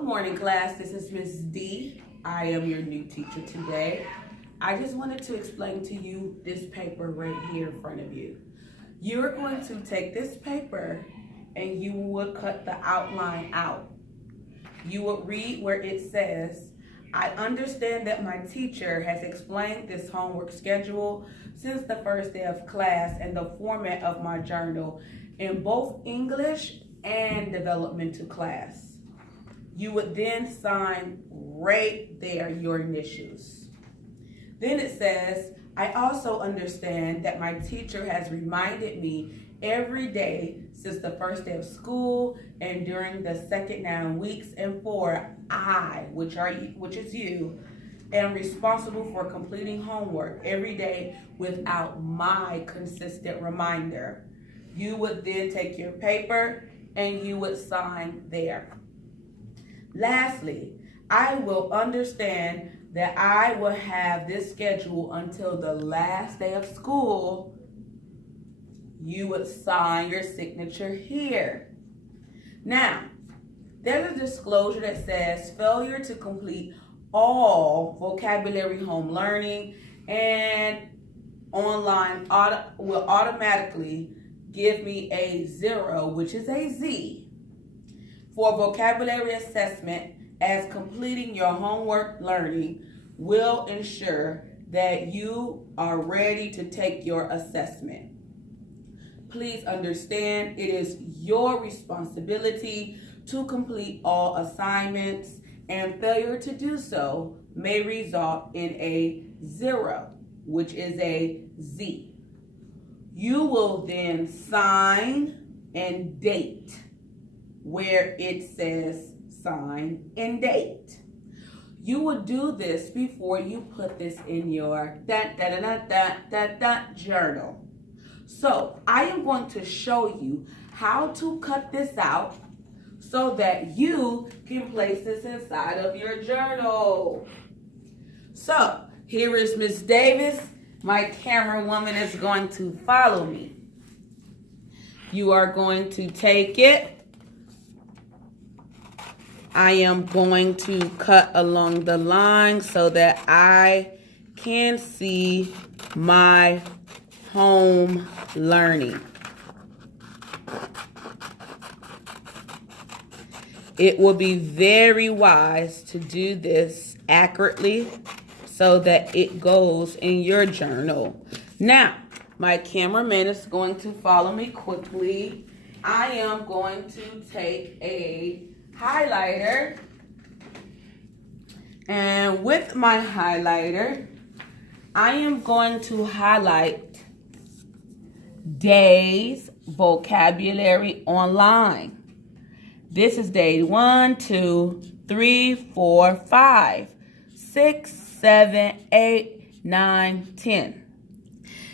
Good morning, class. This is Ms.D. I am your new teacher today. I just wanted to explain to you this paper right here in front of you. You're going to take this paper and you would cut the outline out. You would read where it says, I understand that my teacher has explained this homework schedule since the first day of class and the format of my journal in both English and developmental class. You would then sign right there your initials. Then it says, I also understand that my teacher has reminded me every day since the first day of school and during the second 9 weeks and for I, which is you, am responsible for completing homework every day without my consistent reminder. You would then take your paper and you would sign there. Lastly, I will understand that I will have this schedule until the last day of school. You would sign your signature here. Now, there's a disclosure that says failure to complete all vocabulary home learning and online will automatically give me a 0, which is a Z, for vocabulary assessment, as completing your homework learning will ensure that you are ready to take your assessment. Please understand it is your responsibility to complete all assignments, and failure to do so may result in a 0, which is a Z. You will then sign and date where it says sign and date. You will do this before you put this in your journal. So I am going to show you how to cut this out so that you can place this inside of your journal. So here is Ms. Davis. My camera woman is going to follow me. You are going to take it. I am going to cut along the line so that I can see my home learning. It will be very wise to do this accurately so that it goes in your journal. Now, my cameraman is going to follow me quickly. I am going to take a highlighter, and with my highlighter, I am going to highlight days vocabulary online. This is day 1, 2, 3, 4, 5, 6, 7, 8, 9, 10.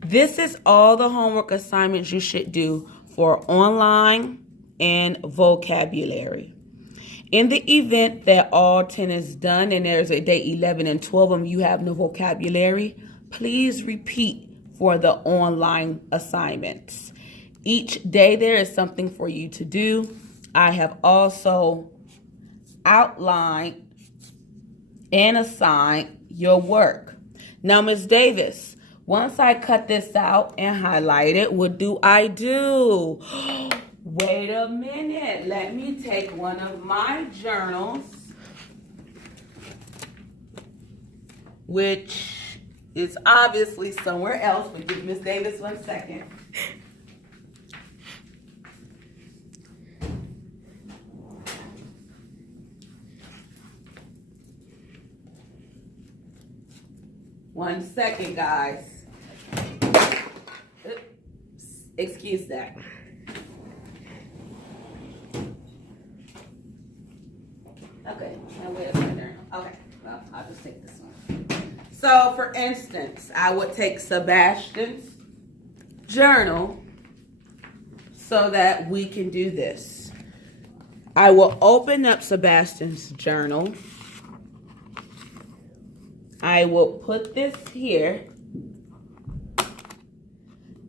This is all the homework assignments you should do for online and vocabulary. In the event that all 10 is done and there's a day 11 and 12 of them you have no vocabulary, please repeat for the online assignments. Each day there is something for you to do. I have also outlined and assigned your work. Now, Ms. Davis, once I cut this out and highlight it, what do I do? Wait a minute. Let me take one of my journals, which is obviously somewhere else, but give Ms. Davis 1 second. One second, guys. Oops. Excuse that. Okay, now wait a minute. Okay, well, I'll just take this one. So, for instance, I would take Sebastian's journal so that we can do this. I will open up Sebastian's journal. I will put this here.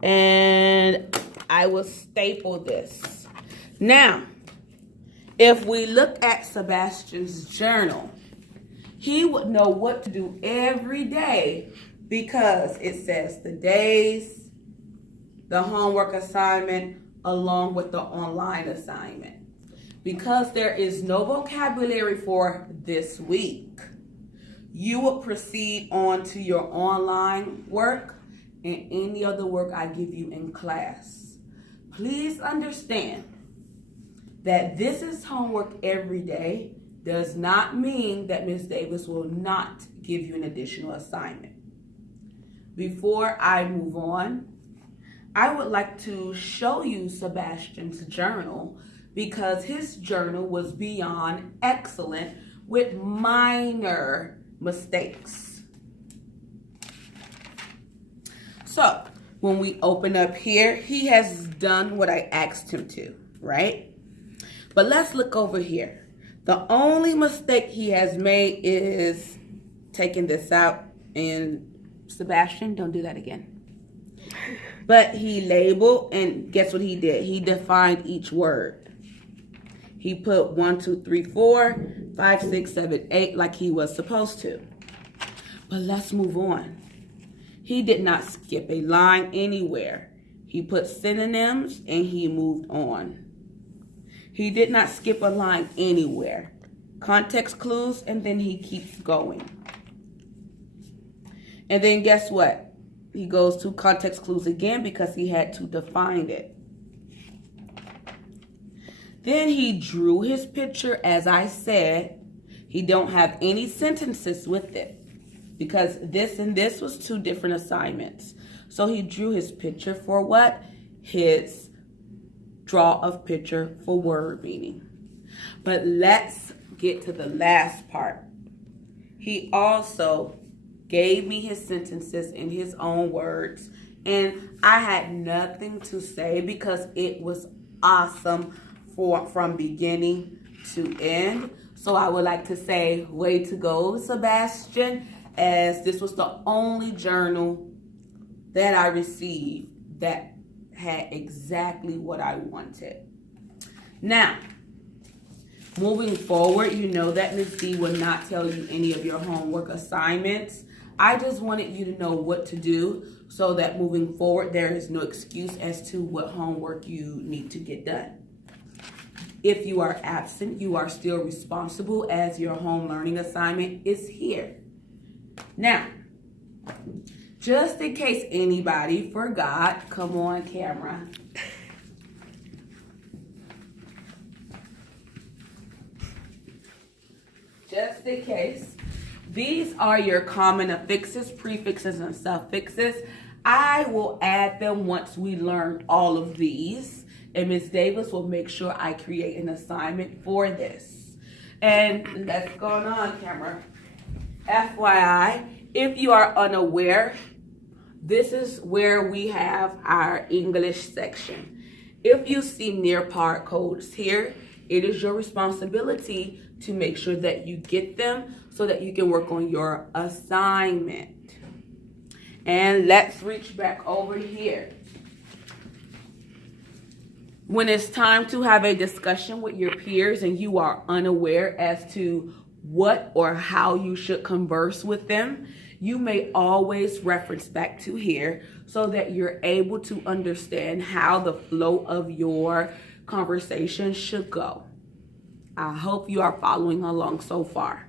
And I will staple this. Now, If we look at Sebastian's journal, he would know what to do every day because it says the days, the homework assignment, along with the online assignment. Because there is no vocabulary for this week, you will proceed on to your online work and any other work I give you in class. Please understand that this is homework every day does not mean that Ms. Davis will not give you an additional assignment. Before I move on, I would like to show you Sebastian's journal because his journal was beyond excellent with minor mistakes. So when we open up here, he has done what I asked him to, right? But let's look over here. The only mistake he has made is taking this out, and Sebastian, don't do that again. But he labeled, and guess what he did? He defined each word. He put 1, 2, 3, 4, 5, 6, 7, 8 like he was supposed to. But let's move on. He did not skip a line anywhere. He put synonyms and he moved on. He did not skip a line anywhere. Context clues, and then he keeps going. And then guess what? He goes to context clues again because he had to define it. Then he drew his picture, as I said. He don't have any sentences with it because this and this was 2 different assignments. So he drew his picture for what? His draw of picture for word meaning. But let's get to the last part. He also gave me his sentences in his own words, and I had nothing to say because it was awesome from beginning to end. So I would like to say way to go, Sebastian, as this was the only journal that I received that had exactly what I wanted. Now, moving forward, you know that Ms.D will not tell you any of your homework assignments. I just wanted you to know what to do so that moving forward, there is no excuse as to what homework you need to get done. If you are absent, you are still responsible as your home learning assignment is here. Now, just in case anybody forgot, come on camera. Just in case, these are your common affixes, prefixes, and suffixes. I will add them once we learn all of these, and Ms. Davis will make sure I create an assignment for this. And let's go on camera. FYI, if you are unaware, this is where we have our English section. If you see near part codes here, it is your responsibility to make sure that you get them so that you can work on your assignment. And let's reach back over here. When it's time to have a discussion with your peers and you are unaware as to what or how you should converse with them, you may always reference back to here so that you're able to understand how the flow of your conversation should go. I hope you are following along so far.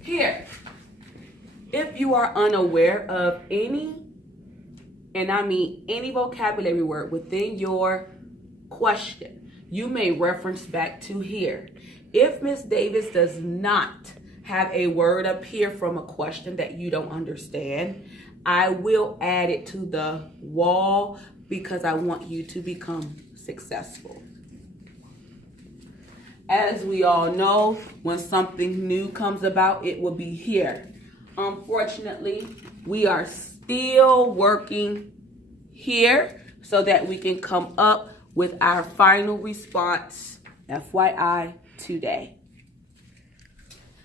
Here, if you are unaware of any, and I mean any vocabulary word within your question, you may reference back to here. If Ms. Davis does not have a word up here from a question that you don't understand, I will add it to the wall because I want you to become successful. As we all know, when something new comes about, it will be here. Unfortunately, we are still working here so that we can come up with our final response, FYI, today.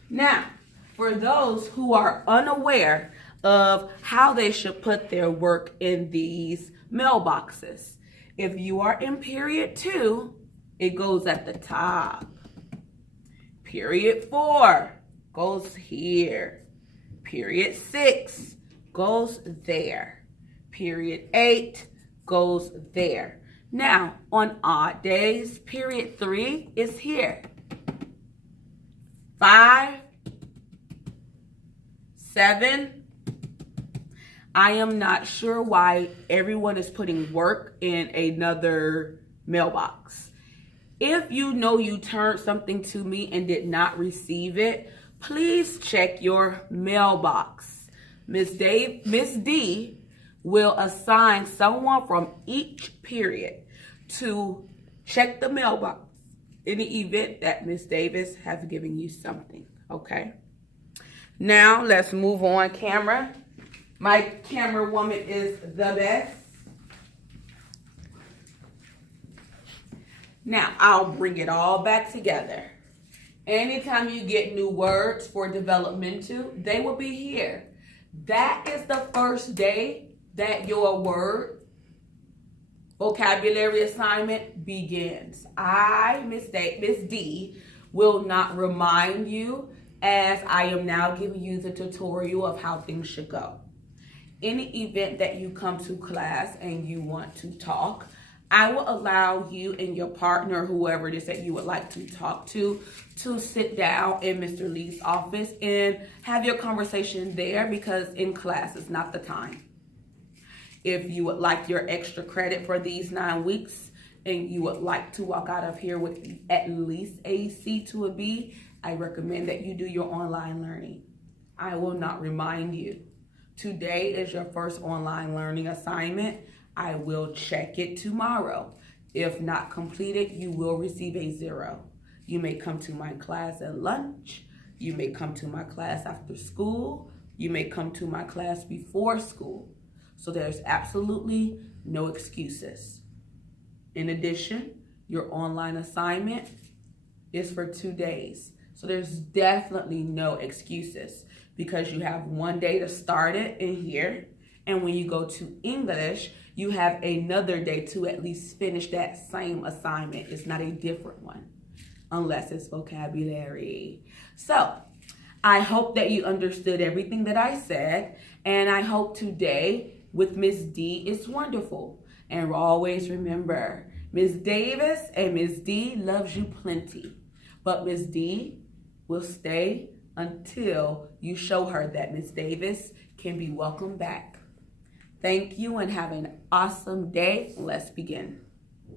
Now, for those who are unaware of how they should put their work in these mailboxes, If you are in period 2, it goes at the top. Period 4 goes here. Period 6 goes there. Period 8 goes there. Now, on odd days, period 3 is here. 5, 7. I am not sure why everyone is putting work in another mailbox. If you know you turned something to me and did not receive it, please check your mailbox. Ms.D will assign someone from each period to check the mailbox in the event that Ms. Davis has given you something, okay? Now, let's move on, camera. My camera woman is the best. Now, I'll bring it all back together. Anytime you get new words for developmental, they will be here. That is the first day that your word vocabulary assignment begins. I, Ms. D, will not remind you as I am now giving you the tutorial of how things should go. Any event that you come to class and you want to talk, I will allow you and your partner, whoever it is that you would like to talk to sit down in Mr. Lee's office and have your conversation there, because in class is not the time. If you would like your extra credit for these 9 weeks and you would like to walk out of here with at least a C to a B, I recommend that you do your online learning. I will not remind you. Today is your first online learning assignment. I will check it tomorrow. If not completed, you will receive a 0. You may come to my class at lunch. You may come to my class after school. You may come to my class before school. So there's absolutely no excuses. In addition, your online assignment is for 2 days. So there's definitely no excuses, because you have 1 day to start it in here. And when you go to English, you have another day to at least finish that same assignment. It's not a different one, unless it's vocabulary. So I hope that you understood everything that I said. And I hope today with Ms. D is wonderful. And always remember, Ms. Davis and Ms. D loves you plenty. But Ms. D will stay until you show her that Ms. Davis can be welcomed back. Thank you and have an awesome day. Let's begin.